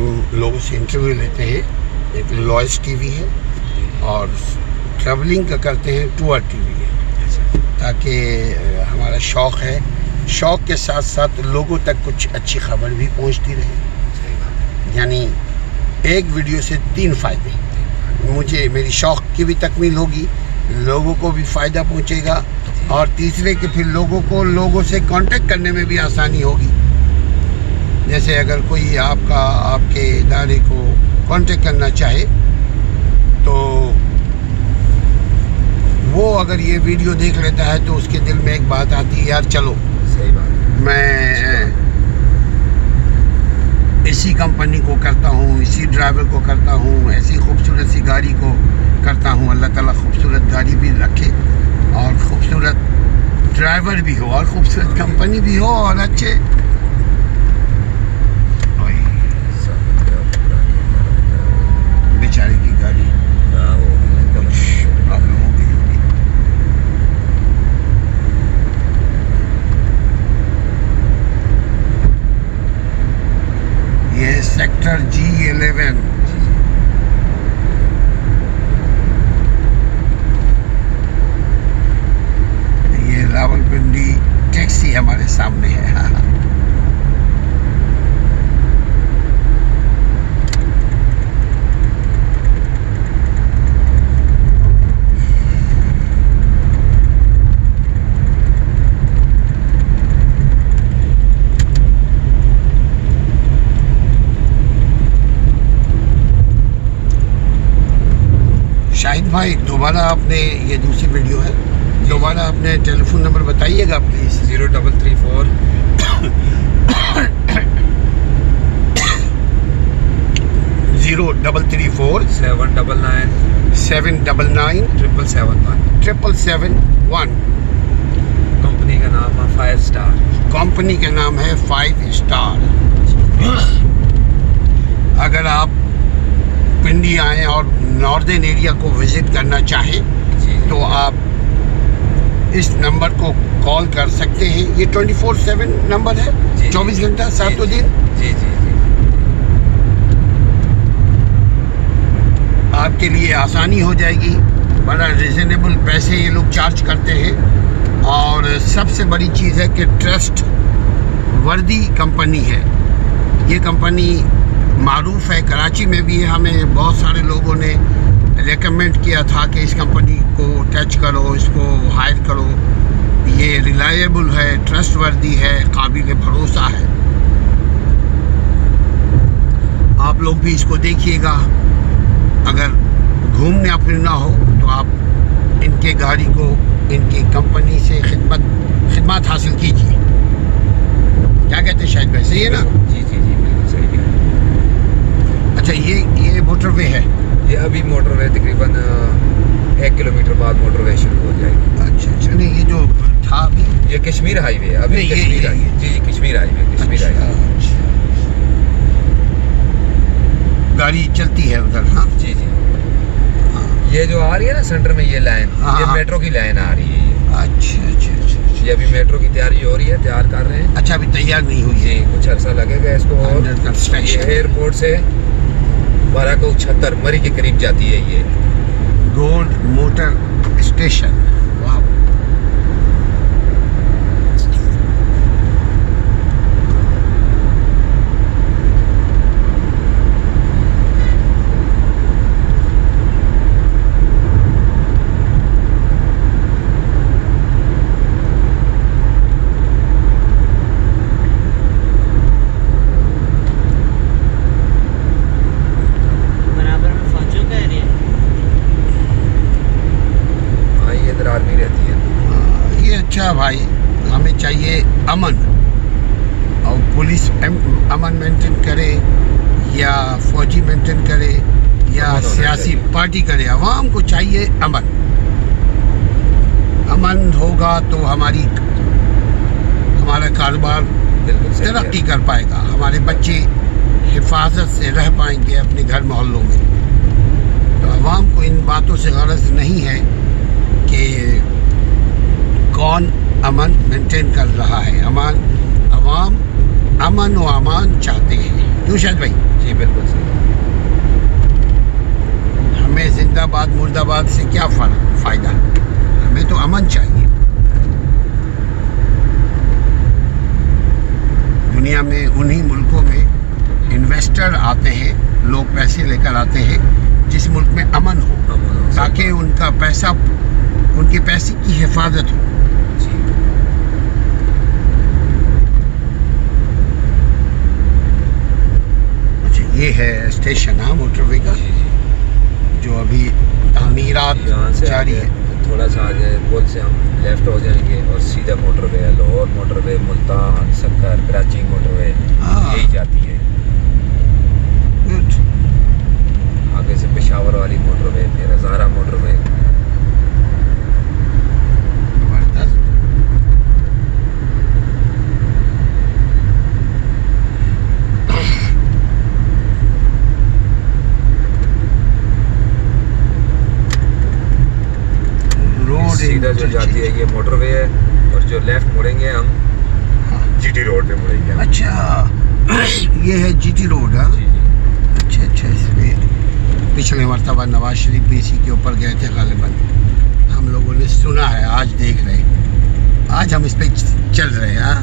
हम लोगों से इंटरव्यू लेते हैं। एक लॉयस टीवी है और ट्रैवलिंग का करते हैं टूर टीवी है, ताकि हमारा शौक़ है, शौक़ के साथ साथ लोगों तक कुछ अच्छी खबर भी पहुंचती रहे। यानी एक वीडियो से 3 फ़ायदे, मुझे मेरी शौक़ की भी तकमील होगी, लोगों को भी फ़ायदा पहुंचेगा और तीसरे कि फिर लोगों से कांटेक्ट करने में भी आसानी होगी। जैसे अगर कोई आपके इदारे को कांटेक्ट करना चाहे तो वो अगर ये वीडियो देख लेता है तो उसके दिल में एक बात आती है, यार चलो सही बात, मैं इसी कंपनी को करता हूँ, इसी ड्राइवर को करता हूँ, ऐसी खूबसूरत सी गाड़ी को करता हूँ। अल्लाह ताला खूबसूरत गाड़ी भी रखे और खूबसूरत ड्राइवर भी हो और खूबसूरत कंपनी भी हो और अच्छे। बेचारे की गाड़ी कुछ प्रॉब्लम हो गई होगी। ये सेक्टर G11 रावलपिंडी टैक्सी हमारे सामने है। शाहिद भाई, दोबारा आपने, ये दूसरी वीडियो है, दोबारा अपने टेलीफोन नंबर बताइएगा प्लीज़। 0334 0334 799 799 771। कंपनी का नाम है 5 स्टार। कंपनी का नाम है 5 स्टार। अगर आप पिंडी आएँ और नॉर्दर्न एरिया को विज़िट करना चाहें तो आप इस नंबर को कॉल कर सकते हैं। ये 24/7 नंबर है, 24 घंटा 7 दिन। जी। आपके लिए आसानी हो जाएगी, बड़ा रिजनेबल पैसे ये लोग चार्ज करते हैं और सबसे बड़ी चीज़ है कि ट्रस्ट वर्दी कंपनी है। ये कंपनी मारूफ है, कराची में भी है। हमें बहुत सारे लोगों ने रेकमेंड किया था कि इस कंपनी को टच करो, इसको हायर करो, ये रिलायबल है, ट्रस्टवर्दी है, काबिल भरोसा है। आप लोग भी इसको देखिएगा। अगर घूमना फिरना हो तो आप इनके गाड़ी को, इनकी कंपनी से खिदमत हासिल कीजिए। क्या कहते हैं शायद भाई, सही है ना? जी बिल्कुल सही है। अच्छा, ये मोटरवे है? ये अभी मोटरवे तकरीबन 1 किलोमीटर बाद मोटरवे शुरू हो जाएगी। अच्छा, नहीं ये जो था अभी, ये कश्मीर हाईवे अभी नहीं, कश्मीर हाईवे। जी कश्मीर हाईवे। गाड़ी चलती है उधर? हाँ जी। ये जो आ रही है ना सेंटर में, ये लाइन, ये मेट्रो की लाइन आ रही है। अच्छा। ये अभी मेट्रो की तैयारी हो रही है, तैयार कर रहे हैं। अच्छा, अभी तैयार नहीं हुई है? कुछ अर्सा लगेगा इसको। ये एयरपोर्ट से 1276 मरी के करीब जाती है ये गोल्ड मोटर स्टेशन। वाह। अच्छा भाई, हमें चाहिए अमन, और पुलिस अमन मेंटेन करे या फौजी मेंटेन करे या सियासी पार्टी करे, आवाम को चाहिए अमन। अमन होगा तो हमारा कारोबार तरक्की कर पाएगा, हमारे बच्चे हिफाजत से रह पाएंगे अपने घर मोहल्लों में। तो आवाम को इन बातों से गरज नहीं है कि कौन अमन मेंटेन कर रहा है। अवाम अमन व अमान चाहते हैं। क्यों शायद भाई? जी बिल्कुल सही। हमें जिंदाबाद मुर्दाबाद से क्या फ़ायदा, हमें तो अमन चाहिए। दुनिया में उन्हीं मुल्कों में इन्वेस्टर आते हैं, लोग पैसे लेकर आते हैं जिस मुल्क में अमन हो, ताकि उनका पैसा, उनके पैसे की हिफाजत हो। जी अच्छा, ये है स्टेशन, हाँ, मोटरवे का, जी जी। जो अभी तामीरात यहाँ से जारी आगे है। थोड़ा सा आगे पुल से हम लेफ्ट हो जाएंगे और सीधा मोटरवे है, लाहौर मोटरवे, मुल्तान, सक्कर, कराची मोटरवे, हाँ। यही जाती है। गुड। आगे से पेशावर वाली मोटरवे, फिर हज़ारा मोटरवे। जबरदस्त। रोड सीधा जो जाती है ये मोटरवे है, और जो लेफ्ट मुड़ेंगे हम जीटी रोड पे मुड़ेंगे हम। अच्छा, ये है जीटी रोड, हाँ। जी जी। अच्छा अच्छा, इसमें पिछले मरतबा नवाज शरीफ भी इसी के ऊपर गए थे गालिबन, हम लोगों ने सुना है, आज देख रहे हैं, आज हम इस पे चल रहे हैं, हाँ।